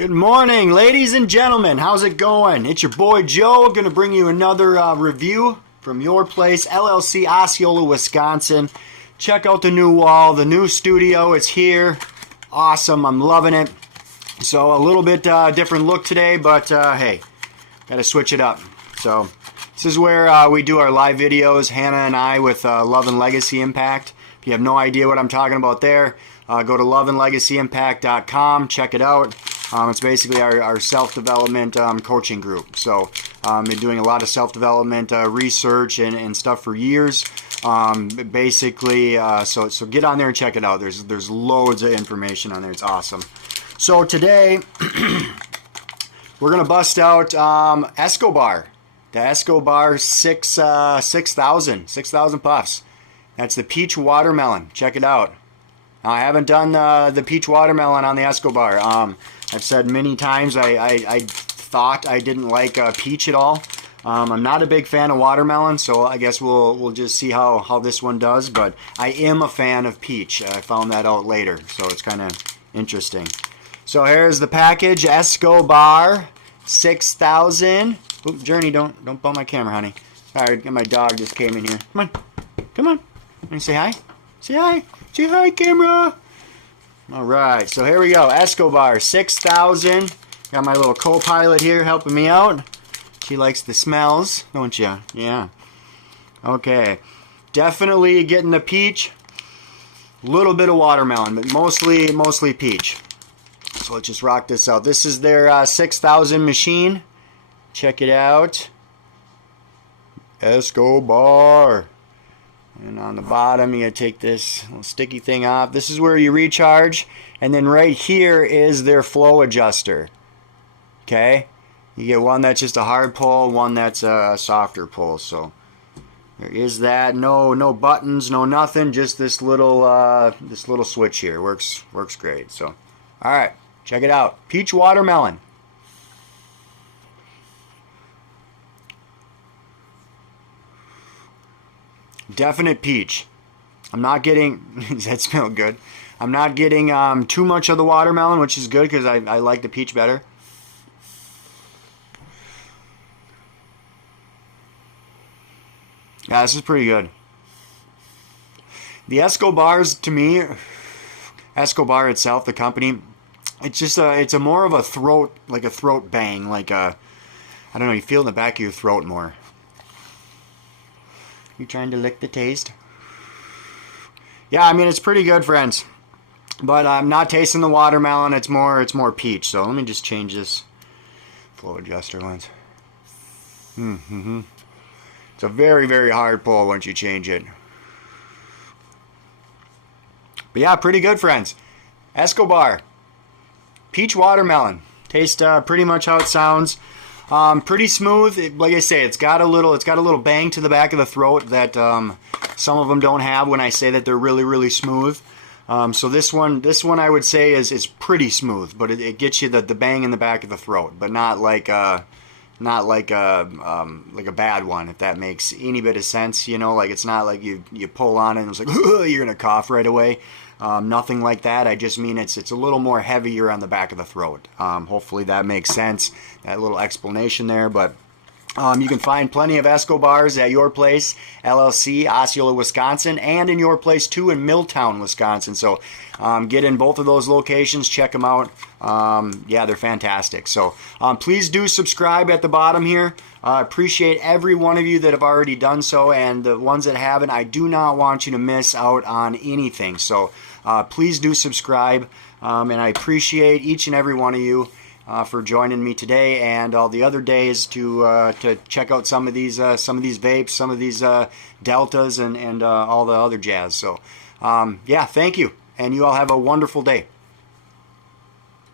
Good morning, ladies and gentlemen. How's it going? It's your boy Joe. Going to bring you another review from Your Place, LLC, Osceola, Wisconsin. Check out the new wall, the new studio. It's here. Awesome. I'm loving it. So a little bit different look today, but hey, got to switch it up. So this is where we do our live videos, Hannah and I, with Love and Legacy Impact. If you have no idea what I'm talking about there, go to loveandlegacyimpact.com. Check it out. It's basically our self-development coaching group. So I've been doing a lot of self-development research and stuff for years. Basically, so get on there and check it out. There's loads of information on there. It's awesome. So today we're gonna bust out Esco bar, the Esco bar 6,000 puffs. That's the peach watermelon. Check it out. Now, I haven't done the peach watermelon on the Esco bar. I've said many times I thought I didn't like peach at all. I'm not a big fan of watermelon, so I guess we'll just see how this one does. But I am a fan of peach. I found that out later, so it's kind of interesting. So here's the package: Esco bar 6,000. Oop, Journey, don't bump my camera, honey. Sorry, my dog just came in here. Come on. Let me say hi. Say hi. Say hi, camera. All right, so here we go. Esco bar 6,000. Got my little co-pilot here helping me out. She likes the smells, don't you? Yeah. Okay. Definitely getting the peach. A little bit of watermelon, but mostly peach. So let's just rock this out. This is their 6,000 machine. Check it out. Esco bar. And on the bottom, you gotta take this little sticky thing off. This is where you recharge. And then right here is their flow adjuster. Okay? You get one that's just a hard pull, one that's a softer pull. So there is that. No buttons, no nothing. Just this little switch here. Works great. So, all right, check it out. Peach watermelon. Definite peach. I'm not getting, does that smell good? I'm not getting too much of the watermelon, which is good because I like the peach better. Yeah, this is pretty good. The Esco bars, to me, Esco bar itself, the company, it's just it's a more of a throat, like a throat bang, like a, I don't know, you feel in the back of your throat more. You trying to lick the taste? Yeah, I mean, it's pretty good, friends. But I'm not tasting the watermelon. It's more peach. So let me just change this flow adjuster once. It's a very, very hard pull once you change it. But yeah, pretty good, friends. Esco bar. Peach watermelon. Taste pretty much how it sounds. Pretty smooth. Like I say, it's got a little bang to the back of the throat that some of them don't have when I say that they're really, really smooth. So this one I would say is pretty smooth, but it gets you the bang in the back of the throat, but not like a bad one, if that makes any bit of sense. You know, like it's not like you pull on it and it's like you're gonna cough right away. Nothing like that. I just mean it's a little more heavier on the back of the throat. Hopefully that makes sense, that little explanation there. But you can find plenty of Esco bars at Your Place, LLC, Osceola, Wisconsin, and in Your Place, too, in Milltown, Wisconsin. So get in both of those locations. Check them out. Yeah, they're fantastic. So please do subscribe at the bottom here. I appreciate every one of you that have already done so, and the ones that haven't, I do not want you to miss out on anything. So please do subscribe, and I appreciate each and every one of you for joining me today and all the other days to check out some of these vapes, some of these deltas, and all the other jazz. So yeah, thank you, and you all have a wonderful day.